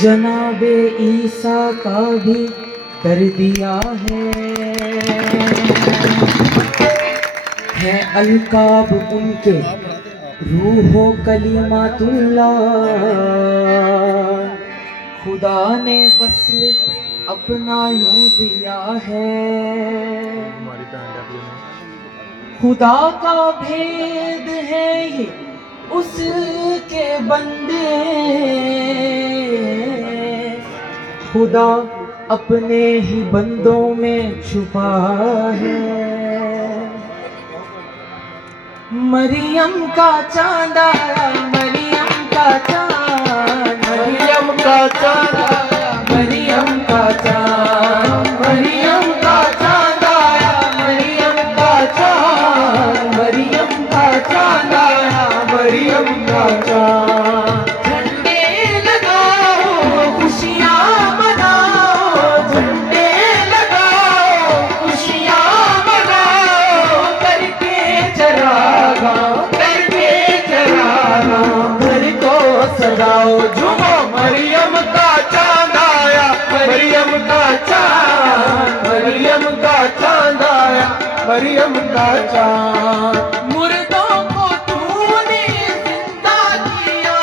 जनाबे ईसा का भी कर दिया है अलकाब उनके रूहो कलीमातुल्लाह। खुदा ने वस्ल अपना यूं दिया है, खुदा का भेद है ये उसके बंदे। खुदा अपने ही बंदों में छुपा है। मरियम का चांद आया, मरियम का चांद, मरियम का चांद आया, मरियम का चांद, मरियम का चांद आया, मरियम का चांद, मरियम का चांद आया, मरियम का चांद। झंडे लगाओ खुशियाँ मनाओ, झंडे लगाओ खुशियाँ मनाओ, करके चरागाओ, करके चरागाओ, घर को सजाओ झूमो। मरियम का चांद आया, मरियम का चांद, मरियम का चांद आया, मरियम का चांद। मुर्दों को तूने जिंदा किया,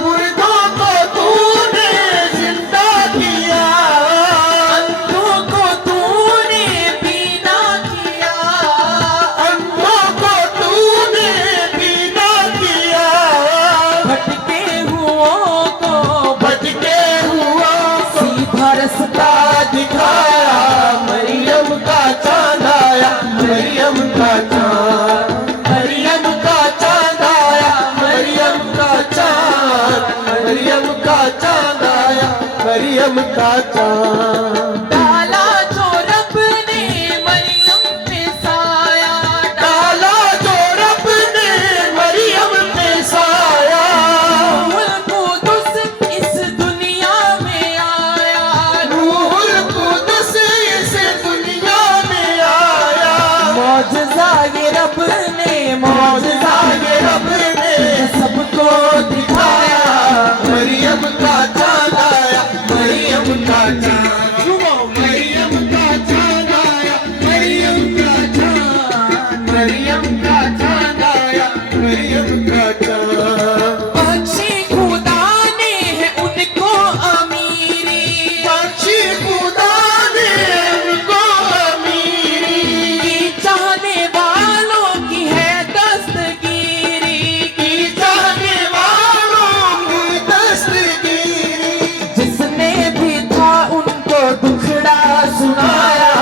मुर्दों को तूने जिंदा किया, अंधों को तूने बीना किया, अंधों को तूने बीना किया, भटके हुओं को सीधा रास्ता दिखाया। मरियम का चांद आया, मरियम का चांद, मरियम का चांद आया, मरियम का चांद, मरियम का चांद आया, मरियम का चांद। डाला जो रब ने मरियम पे साया, डाला जो रब ने मरियम पे साया। रूहुल कुदुस इस दुनिया में आया, रूहुल कुदुस इस दुनिया में आया। मौजज़ा ये रब ने, मौजज़ा ये रब ने सबको दिखाया। मरियम का चांद आया, मरियम का चांद, मरियम का चांद आया, मरियम का चांद, मरियम का चांद आया, मरियम का चांद। बख्शी खुदा ने है उनको अमीरी, बख्शी खुदा ने उनको अमीरी, की चाहने वालों की है दस्तगीरी, की चाहने वालों की दस्तगीरी। जिसने भी था उनको दुखड़ा सुनाया।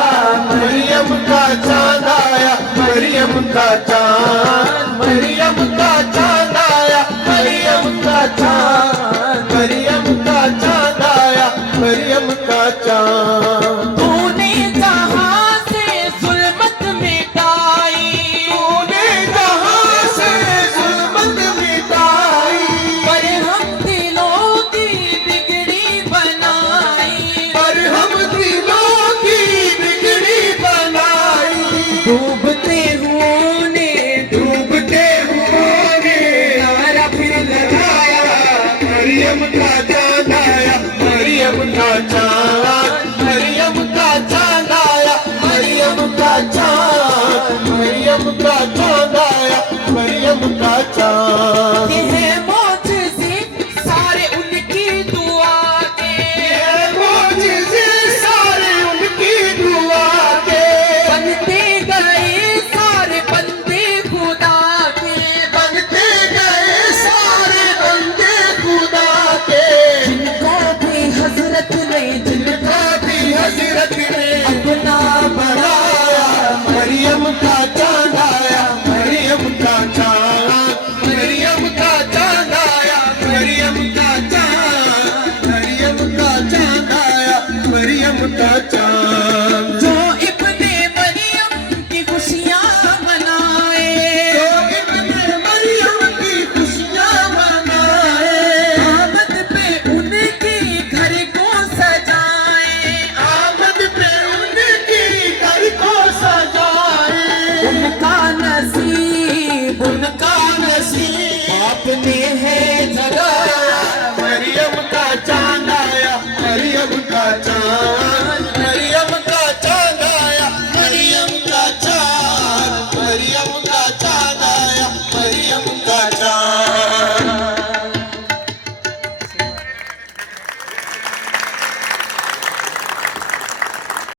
मरियम का चांद आया, मरियम का चांद, मरियम का चांद आया, मरियम का चांद, मरियम का चांद आया, मरियम का चांद। तूने जहां से जुल्मत मिटाई, तूने जहां से जुल्मत मिटाई, पर हम दिलों की बिगड़ी बनाई, पर हम दिलों की बिगड़ी बनाई। डूबते हुओं ने, डूबते हुओं ने नारा फिर लगाया। मरियम का चांद आया, मरियम का चांद, मरियम का चांद आया, मरियम का चांद, मरियम का चांद आया, मरियम का चांद।